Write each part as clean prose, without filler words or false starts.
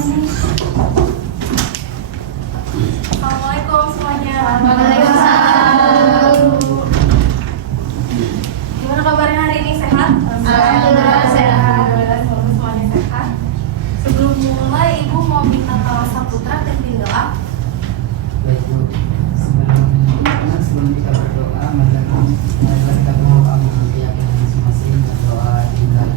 Assalamualaikum semuanya. Waalaikumsalam. Gimana kabarnya hari ini, sehat? Alhamdulillah sehat. Semoga semuanya sehat. Sebelum mulai, Ibu mau minta Kak Saputra pimpin doa. Baik Bu, sebelum kita berdoa, marilah kita berdoa dengan keyakinan masing-masing dan doa dimulai.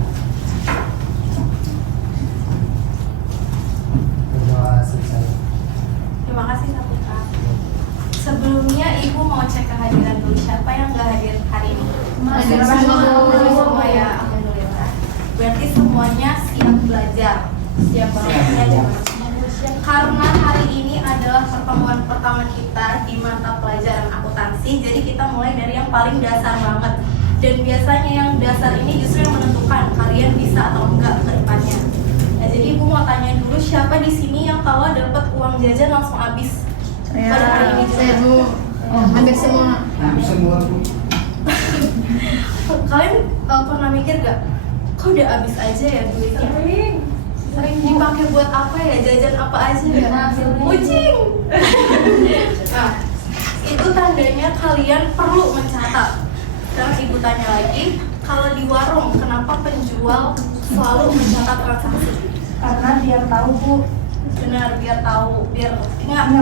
Berdoa selesai. Terima kasih Saputra. Sebelumnya Ibu mau cek kehadiran dulu, siapa yang nggak hadir hari ini? Hadir semua. Ya, alhamdulillah. Berarti semuanya siap belajar, siap belajar. Karena hari ini adalah pertemuan pertama kita di mata pelajaran akuntansi, jadi kita mulai dari yang paling dasar banget. Dan biasanya yang dasar ini justru yang menentukan kalian bisa atau enggak ke depannya. Nah, jadi Ibu mau tanya dulu, siapa di sini yang kalau dapat uang jajan langsung habis? Pada hari ini juga. Saya Bu. Hampir semua. Hampir semua Bu. Kalian pernah mikir gak, kok udah habis aja ya duitnya? Sering dipakai buat apa ya, jajan apa aja ya? Kucing. Nah, itu tandanya kalian perlu mencatat. Sekarang Ibu tanya lagi, kalau di warung kenapa penjual selalu mencatat transaksi? Karena biar tahu Bu. Benar, biar tahu, biar ingat,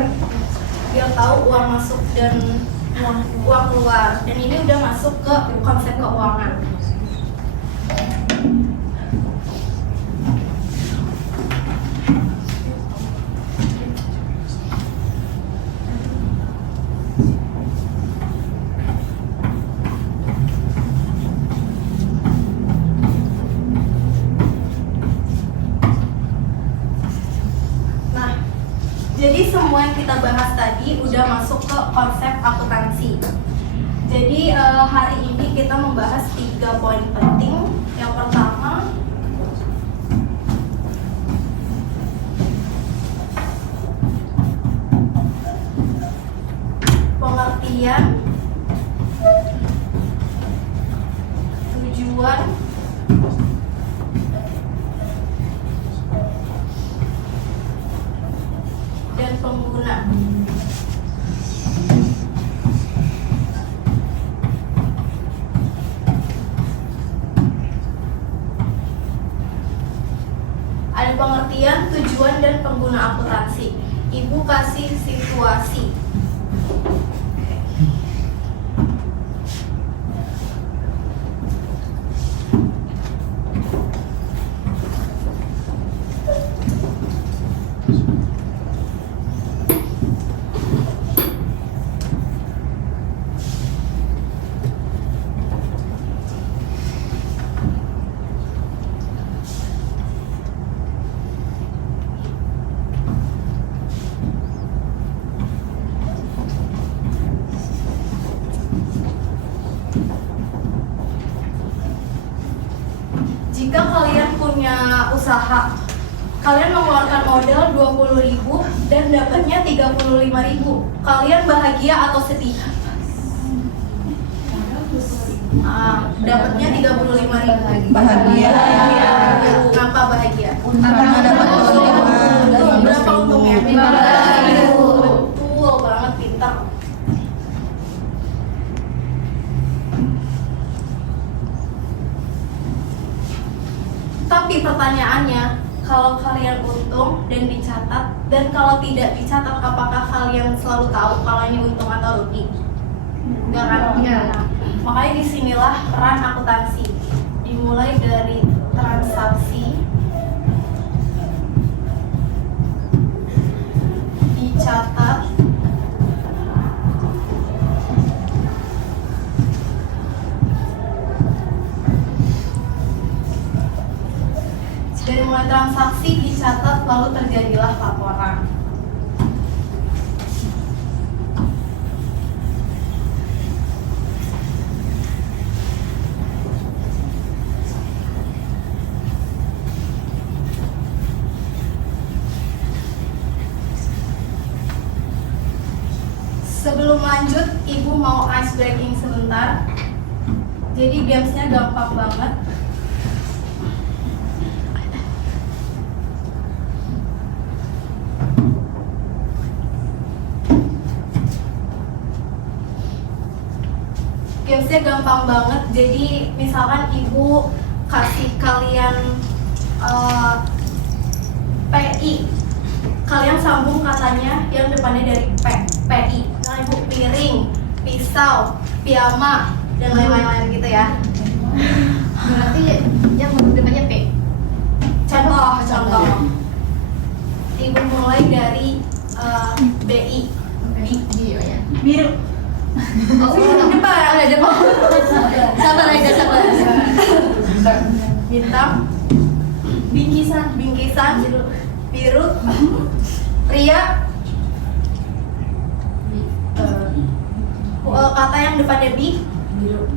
biar tahu uang masuk dan uang keluar. Dan ini udah masuk ke konsep keuangan. Nah, jadi semua yang kita bahas tadi udah masuk ke konsep akuntansi. Jadi hari ini kita membahas 3 poin penting. Yang pertama, pengertian, tujuan, dan pengguna. Ada pengertian, tujuan, dan pengguna akuntansi. Ibu kasih situasi. Jika kalian punya usaha, kalian mengeluarkan modal 20.000 dan dapatnya 35.000. Kalian bahagia atau sedih? Dapatnya 35.000. Bahagia. Kenapa bahagia? Karena dapat uang. Berapa untungnya? 15.000. Betul banget, pintar. Tapi pertanyaannya, kalau kalian untung dan dicatat, dan kalau tidak dicatat, apakah kalian selalu tahu kalau ini untung atau rugi? Enggak kan? Iya. Makanya disinilah peran akuntansi. Dimulai dari transaksi, dicatat, dari mulai transaksi dicatat lalu terjadilah laporan. Sebelum lanjut, Ibu mau ice breaking sebentar. Jadi gamesnya gampang banget. Tipsnya gampang banget. Jadi misalkan ibu kasih kalian PI, kalian sambung katanya yang depannya dari PI. Misalnya ibu piring, pisau, piyama, dan lain-lain gitu ya. Berarti yang depannya P. Contoh. Ibu mulai dari BI. Oh ya. Biru. Oh, Depan. ada depan. Sabar aja, sabar. Bintang, Bingkisan. biru, pria, kata yang depannya bi, Biru.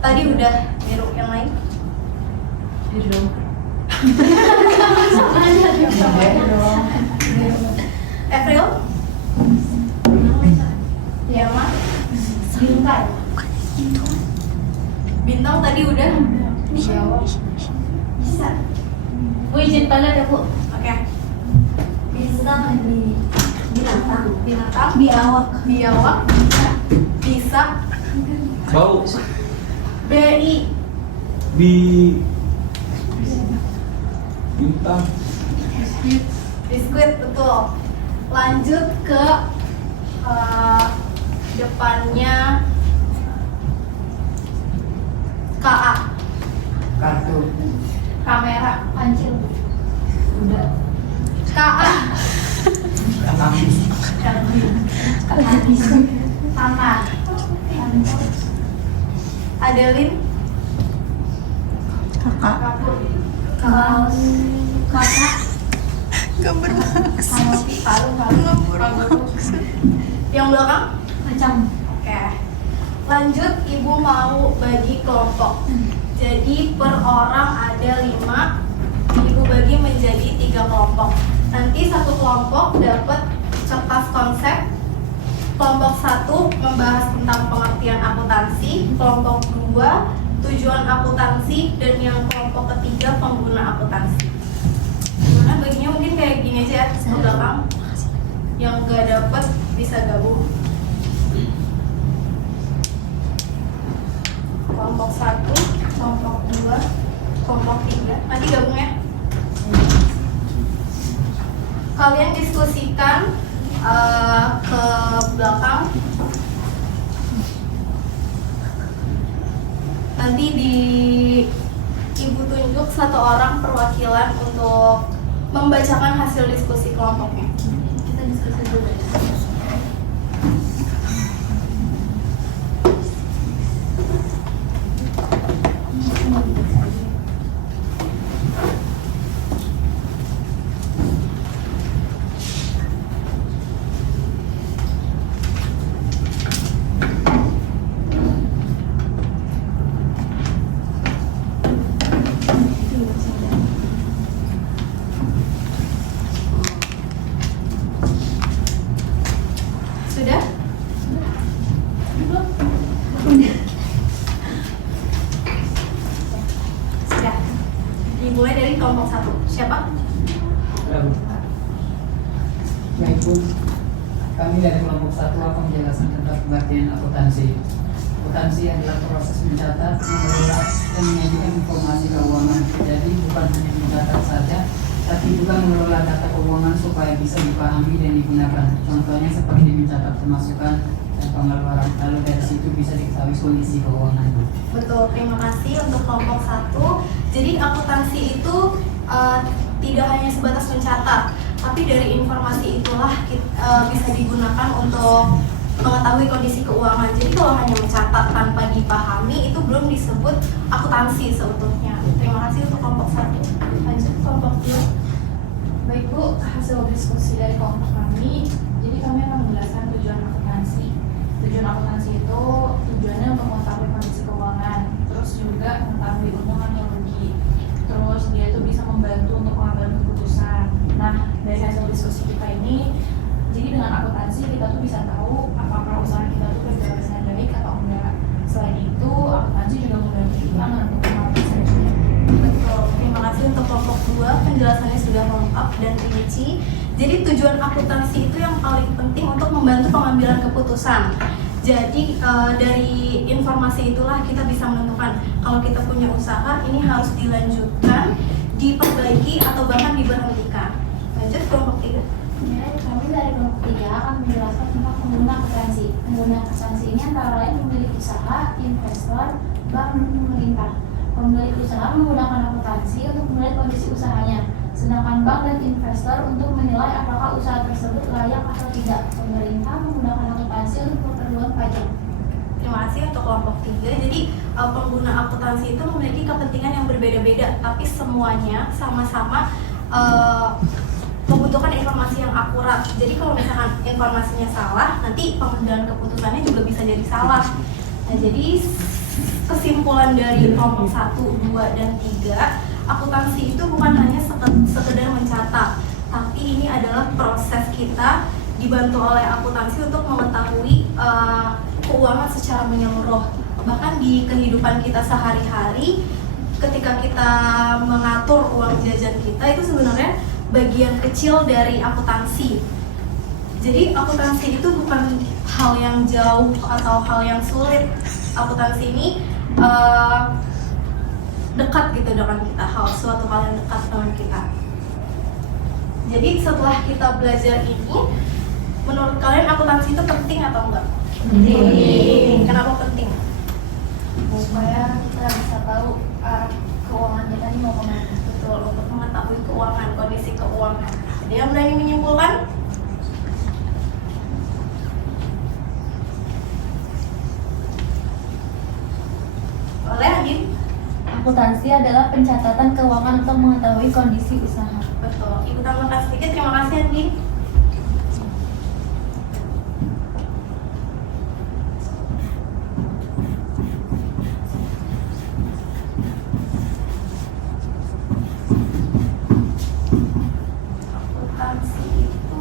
tadi udah biru, yang lain? Biru. April, Yama, Bintang. bintang tadi udah. Bisa. Bu izin toilet ya Bu. Oke. Bintang di binatang. Biawak, bisa, Bau. BI, Bintang. biskuit, betul. Lanjut ke depannya KA, Kartu. kamera, Kancil. Udah. KA, Kamis. tanah, Adeline, kapur, Kaos. kakak, palu, yang belakang. Macam. Oke, lanjut ibu mau bagi kelompok. Jadi per orang ada 5, ibu bagi menjadi 3 kelompok. Nanti satu kelompok dapat kertas konsep. Kelompok 1 membahas tentang pengertian akuntansi, kelompok 2 tujuan akuntansi, dan yang kelompok ketiga pengguna akuntansi. Gimana baginya? Mungkin kayak gini aja ya, ke belakang. Yang gak dapet bisa gabung. Kelompok 1, kelompok 2, kelompok 3. Nanti gabung ya. Kalian diskusikan ke belakang. Nanti ibu tunjuk satu orang perwakilan untuk membacakan hasil diskusi kelompoknya. Kita diskusi dulu ya. Sudah? Sudah. Dimulai dari kelompok 1. Siapa? Baik Bu, kami dari kelompok 1 akan menjelaskan tentang pengertian akuntansi. Akuntansi adalah proses mencatat, mengelola, dan menyajikan informasi keuangan. Jadi bukan hanya mencatat saja, tapi juga mengelola data keuangan supaya bisa dipahami dan digunakan. Contohnya seperti mencatat pemasukan dan pengeluaran. Lalu dari situ bisa diketahui kondisi keuangan. Betul, terima kasih untuk kelompok 1. Jadi akuntansi itu tidak hanya sebatas mencatat, tapi dari informasi itulah bisa digunakan untuk mengetahui kondisi keuangan. Jadi kalau hanya mencatat tanpa dipahami itu belum disebut akuntansi seutuhnya. Terima kasih untuk kelompok 1. Lanjut kelompok 2. Baik Bu, hasil diskusi dari kelompok kami, jadi kami akan menjelaskan tujuan akuntansi. Tujuan akuntansi itu tujuannya untuk mengetahui kondisi keuangan, terus juga mengetahui untung atau rugi. Terus dia itu bisa membantu untuk pengambilan keputusan. Nah, dari hasil diskusi kita ini, jadi dengan akuntansi kita tuh bisa tahu apakah usaha kita tuh berjalan dengan baik atau enggak. Selain itu, akuntansi juga membantu kita menentukan market strategy. Betul, terima kasih untuk kelompok 2. Penjelasannya sudah lengkap dan rinci. Jadi tujuan akuntansi itu yang paling penting untuk membantu pengambilan keputusan. Jadi dari informasi itulah kita bisa menentukan kalau kita punya usaha ini harus dilanjutkan, diperbaiki atau bahkan diberhentikan. Lanjut kelompok 3. Ya, kami dari kelompok 3 akan menjelaskan tentang pengguna akuntansi. Pengguna akuntansi ini antara lain pemilik usaha, investor, bank, dan pemerintah. Pemilik usaha menggunakan akuntansi untuk melihat kondisi usahanya, sedangkan bank dan investor untuk menilai apakah usaha tersebut layak atau tidak. Pemerintah menggunakan akuntansi untuk keperluan pajak. Terima kasih untuk kelompok 3. Jadi pengguna akuntansi itu memiliki kepentingan yang berbeda-beda, tapi semuanya sama-sama membutuhkan informasi yang akurat. Jadi kalau misalkan informasinya salah, nanti pengambilan keputusannya juga bisa jadi salah. Nah, jadi kesimpulan dari kelompok 1, 2, dan 3, akuntansi itu bukan hanya sekedar mencatat, tapi ini adalah proses kita dibantu oleh akuntansi untuk mengetahui keuangan secara menyeluruh. Bahkan di kehidupan kita sehari-hari, ketika kita mengatur uang jajan kita, itu sebenarnya bagian kecil dari akuntansi. Jadi akuntansi itu bukan hal yang jauh atau hal yang sulit. Akuntansi ini dekat gitu dengan kita, suatu hal yang dekat dengan kita. Jadi setelah kita belajar ini, menurut kalian akuntansi itu penting atau enggak? Penting. Kenapa penting? Supaya kita bisa tahu keuangan kita ini mau kemana. Betul, untuk mengetahui keuangan, kondisi keuangan. Ada yang berani menyimpulkan? Boleh, Adin? Akuntansi adalah pencatatan keuangan untuk mengetahui kondisi usaha. Betul. Ibu tambahkan sedikit. Terima kasih, Adin. Akuntansi itu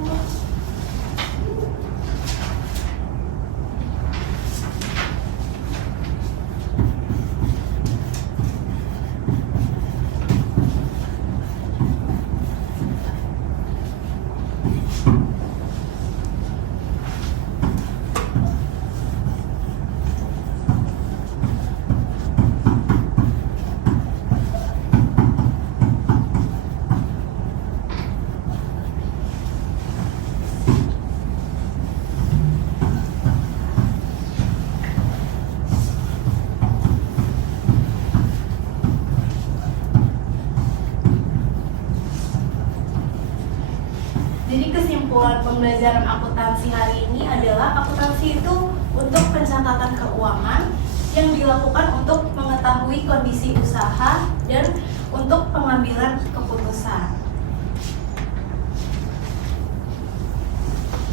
Jadi kesimpulan pembelajaran akuntansi hari ini adalah akuntansi itu untuk pencatatan keuangan yang dilakukan untuk mengetahui kondisi usaha dan untuk pengambilan keputusan.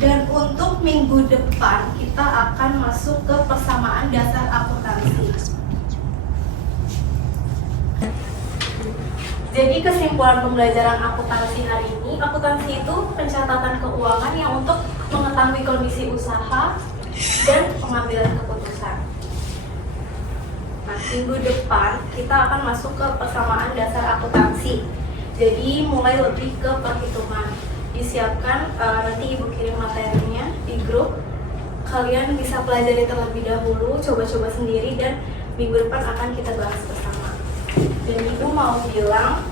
Dan untuk minggu depan kita akan masuk ke persamaan dasar akuntansi. Jadi kesimpulan pembelajaran akuntansi hari ini, akuntansi itu pencatatan keuangan yang untuk mengetahui kondisi usaha dan pengambilan keputusan. Nah, minggu depan kita akan masuk ke persamaan dasar akuntansi. Jadi mulai lebih ke perhitungan. Disiapkan, nanti ibu kirim materinya di grup. Kalian bisa pelajari terlebih dahulu, coba-coba sendiri, dan minggu depan akan kita bahas bersama. Dan ibu mau bilang,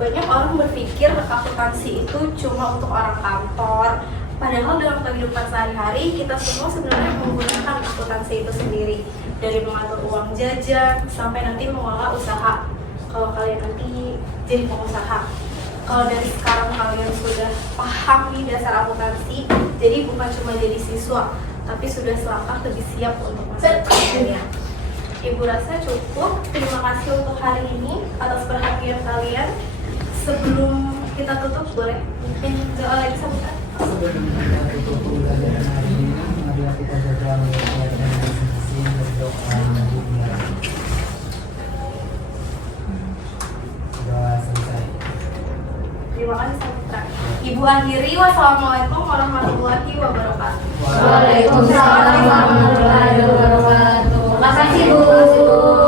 banyak orang berpikir akuntansi itu cuma untuk orang kantor. Padahal dalam kehidupan sehari-hari kita semua sebenarnya menggunakan akuntansi itu sendiri. Dari mengatur uang jajan sampai nanti mengelola usaha. Kalau kalian nanti jadi pengusaha, kalau dari sekarang kalian sudah paham nih dasar akuntansi, jadi bukan cuma jadi siswa, tapi sudah selangkah lebih siap untuk masa depan kalian. Ibu rasa cukup. Terima kasih untuk hari ini atas perhatian kalian. Sebelum kita tutup, boleh mungkin doa lagi sambutan? Sebelum kita tutup pembelajaran hari ini, marilah kita jaga dan masing-masing berdoa dimulai. Sudah selesai. Terima kasih Samitra. Ibu akhiri, wassalamualaikum warahmatullahi wabarakatuh. Waalaikumsalam warahmatullahi wabarakatuh. Makasih Bu.